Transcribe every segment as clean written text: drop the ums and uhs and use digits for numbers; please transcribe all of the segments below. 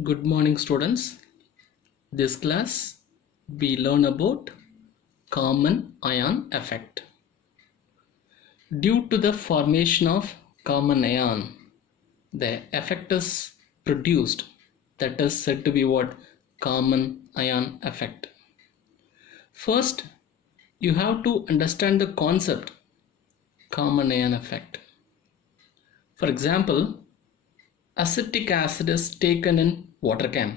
Good morning, students. This class we learn about common ion effect. Due to the formation of common ion, the effect is produced that is said to be what? Common ion effect. First, you have to understand the concept common ion effect. For example, acetic acid is taken in water can.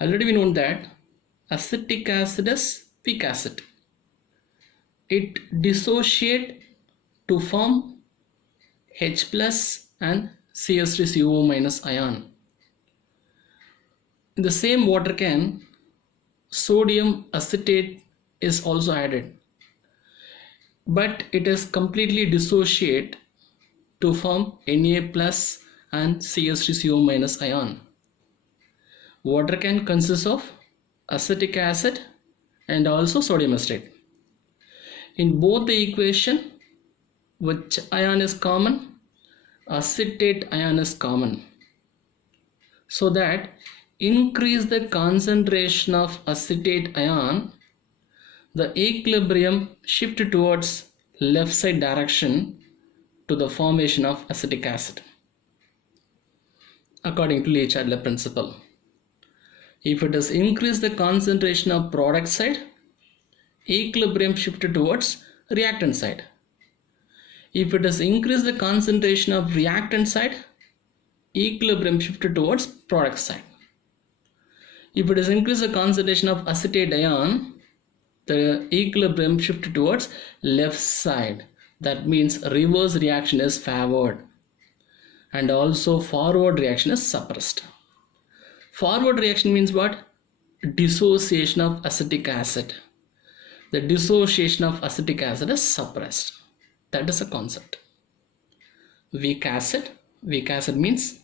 Already we know that acetic acid is weak acid. It dissociates to form H plus and CH3CO minus ion. In the same water can, sodium acetate is also added, but it is completely dissociate to form Na plus and CH3CO minus ion. Water can consists of acetic acid and also sodium acetate. In both the equation, which ion is common? Acetate ion is common. So that increase the concentration of acetate ion, the equilibrium shift towards left side direction to the formation of acetic acid according to Le-Chatelier principle. If it is increase the concentration of product side, equilibrium shift towards reactant side. If it is increase the concentration of reactant side, equilibrium shifted towards product side. If it is increase the concentration of acetate ion, the equilibrium shifted towards left side. That means reverse reaction is favored and also forward reaction is suppressed. Forward reaction means what? Dissociation of acetic acid. The dissociation of acetic acid is suppressed. That is a concept. Weak acid means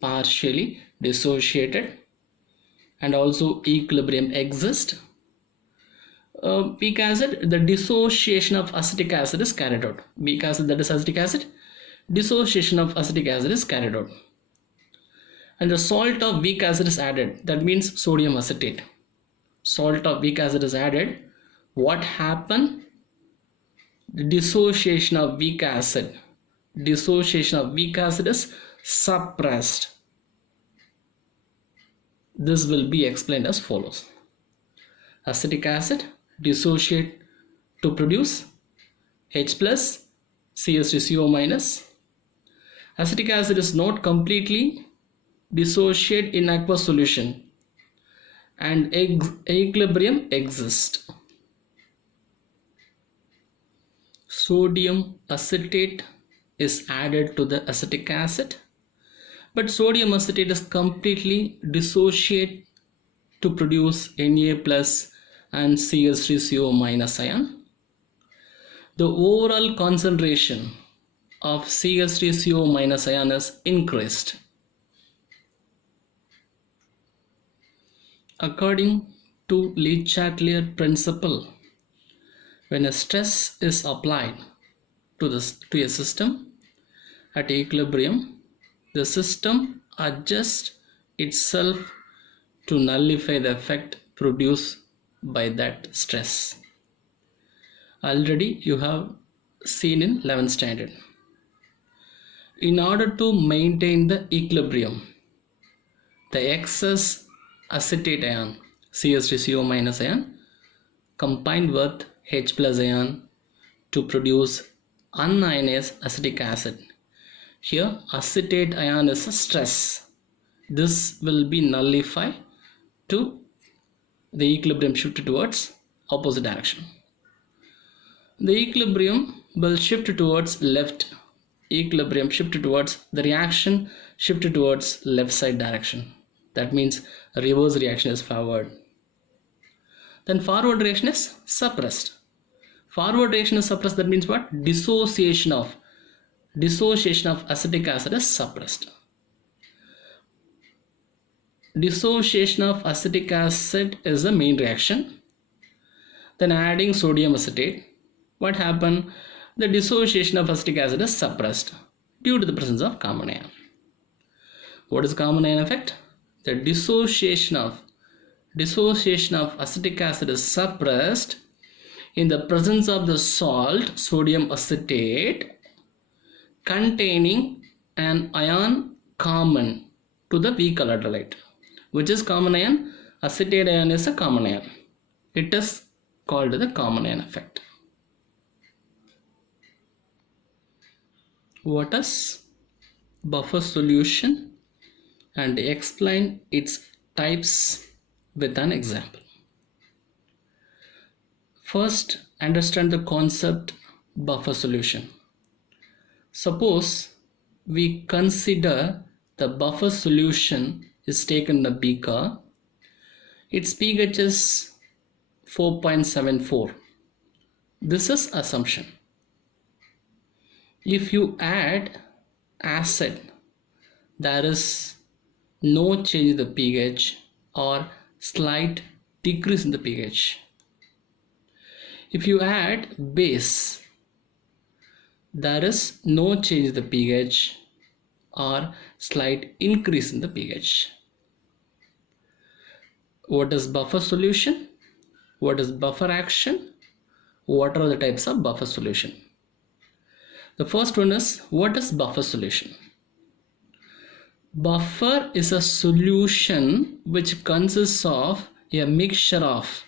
partially dissociated and also equilibrium exists. Weak acid, the dissociation of acetic acid is carried out. Weak acid, that is acetic acid, dissociation of acetic acid is carried out. And the salt of weak acid is added. That means sodium acetate. Salt of weak acid is added. What happened? The dissociation of weak acid. Dissociation of weak acid is suppressed. This will be explained as follows. Acetic acid dissociate to produce H plus CH3CO minus. Acetic acid is not completely dissociate in aqueous solution and equilibrium exists. Sodium acetate is added to the acetic acid, but sodium acetate is completely dissociate to produce Na plus and CH3CO minus ion. The overall concentration of CH3CO minus ion is increased. According to Le-Chatelier principle, when a stress is applied to a system at equilibrium, the system adjusts itself to nullify the effect produced by that stress. Already you have seen in 11th standard. In order to maintain the equilibrium, the excess acetate ion, CH3CO minus ion, combined with H plus ion to produce unionized acetic acid. Here acetate ion is a stress. This will be nullified to the equilibrium shift towards opposite direction. The equilibrium will shift towards left. Equilibrium shift towards the reaction shift towards left side direction. That means reverse reaction is favored. Then forward reaction is suppressed. Forward reaction is suppressed. That means what? Dissociation of acetic acid is suppressed. Dissociation of acetic acid is the main reaction. Then adding sodium acetate, what happened? The dissociation of acetic acid is suppressed due to the presence of common ion. What is common ion effect? The dissociation of acetic acid is suppressed in the presence of the salt sodium acetate containing an ion common to the weak electrolyte. Which is common ion? Acetate ion is a common ion. It is called the common ion effect. What is buffer solution? And explain its types with an example. First, understand the concept buffer solution. Suppose we consider the buffer solution is taken in a beaker. Its pH is 4.74. This is assumption. If you add acid, there is no change in the pH or slight decrease in the pH. If you add base, there is no change in the pH or slight increase in the pH. What is buffer solution? What is buffer action? What are the types of buffer solution? The first one is, what is buffer solution? Buffer is a solution which consists of a mixture of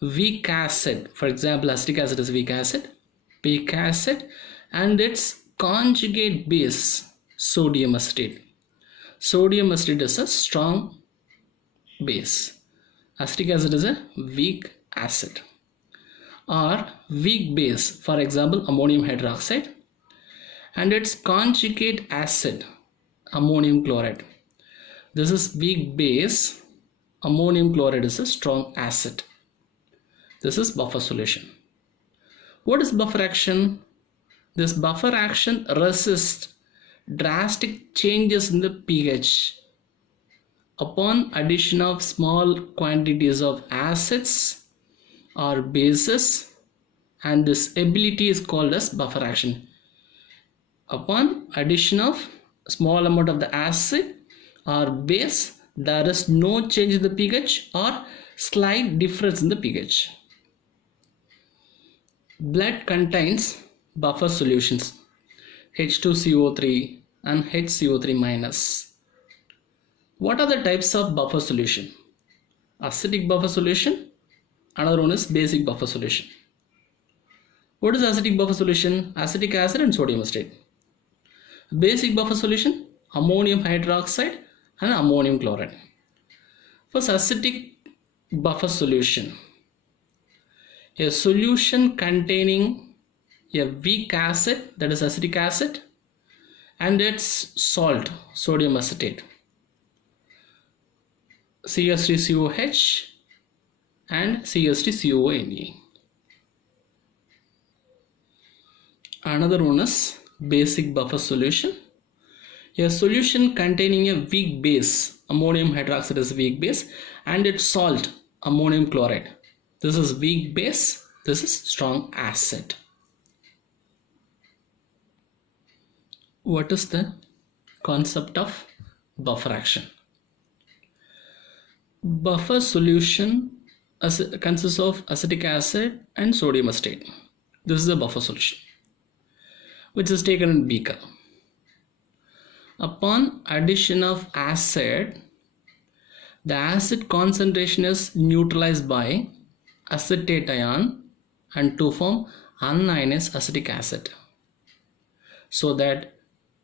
weak acid, for example acetic acid is weak acid, and its conjugate base sodium acetate. Sodium acetate is a strong base. Acetic acid is a weak acid. Or weak base, for example ammonium hydroxide, and its conjugate acid ammonium chloride. This is weak base. Ammonium chloride is a strong acid. This is buffer solution. What is buffer action? This buffer action resists drastic changes in the pH upon addition of small quantities of acids or bases, and this ability is called as buffer action. Upon addition of small amount of the acid or base, there is no change in the pH or slight difference in the pH. Blood contains buffer solutions H2CO3 and HCO3 minus. What are the types of buffer solution? Acidic buffer solution, another one is basic buffer solution. What is acidic buffer solution? Acetic acid and sodium acetate. Basic buffer solution, ammonium hydroxide and ammonium chloride. First, acidic buffer solution. A solution containing a weak acid, that is acetic acid, and its salt, sodium acetate, CH3COH and CH3CONe. Another one is basic buffer solution. A solution containing a weak base, ammonium hydroxide is weak base, and its salt, ammonium chloride. This is weak base, this is strong acid. What is the concept of buffer action? Buffer solution consists of acetic acid and sodium acetate. This is a buffer solution which is taken in beaker. Upon addition of acid, the acid concentration is neutralized by acetate ion and to form unionized acetic acid, so that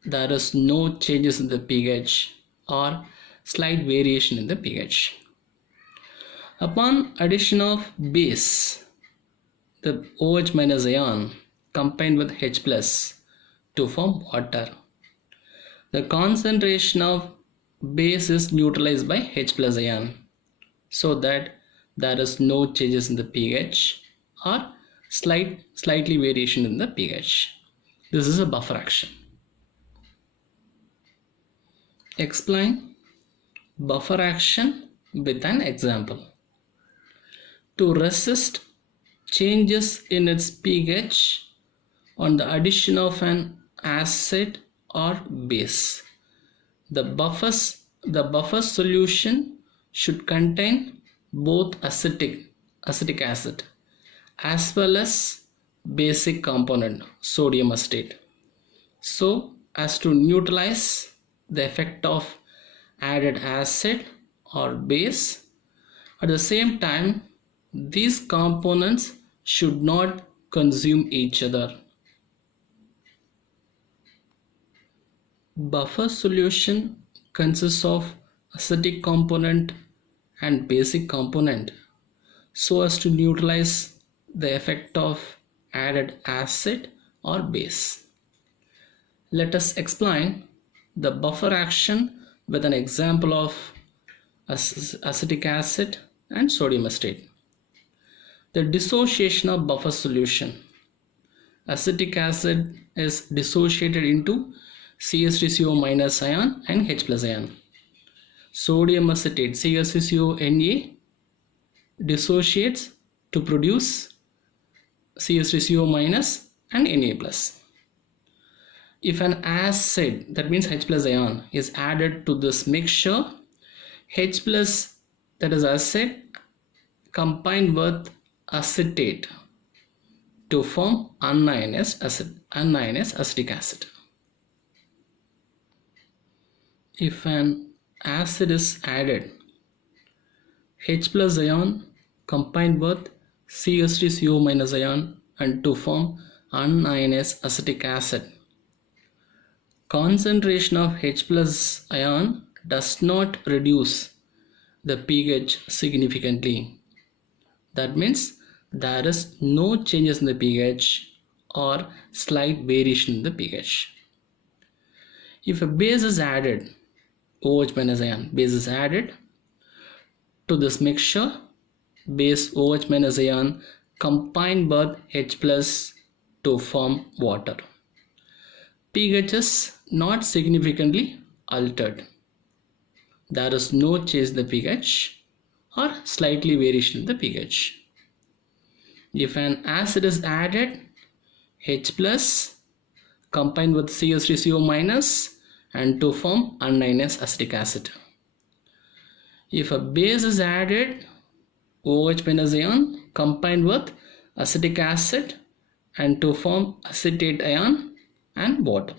there is no changes in the pH or slight variation in the pH. Upon addition of base, the OH minus ion combined with H plus to form water. The concentration of base is neutralized by H plus ion, so that there is no changes in the pH or slightly variation in the pH. This is a buffer action. Explain buffer action with an example. To resist changes in its pH on the addition of an acid or base, The buffer solution should contain both acetic acid as well as basic component sodium acetate, so as to neutralize the effect of added acid or base. At the same time, these components should not consume each other. Buffer solution consists of acidic component and basic component so as to neutralize the effect of added acid or base. Let us explain the buffer action with an example of acetic acid and sodium acetate. The dissociation of buffer solution. Acetic acid is dissociated into CH3CO- ion and H+ ion. Sodium acetate CH3CO Na dissociates to produce CH3CO- and Na+. If an acid, that means H+ ion, is added to this mixture, H+, that is acid, combined with acetate to form unionized acetic acid. If an acid is added, H+ ion combined with CH3CO- ion and to form unionized acetic acid. Concentration of H+ ion does not reduce the pH significantly. That means there is no changes in the pH or slight variation in the pH. If a base is added, OH- ion, base is added to this mixture, base OH- ion combined with H+ to form water. pH is not significantly altered. There is no change in the pH or slightly variation in the pH. If an acid is added, H+ combined with CH3CO- and to form unionized acetic acid. If a base is added, OH- ion combined with acetic acid and to form acetate ion and water.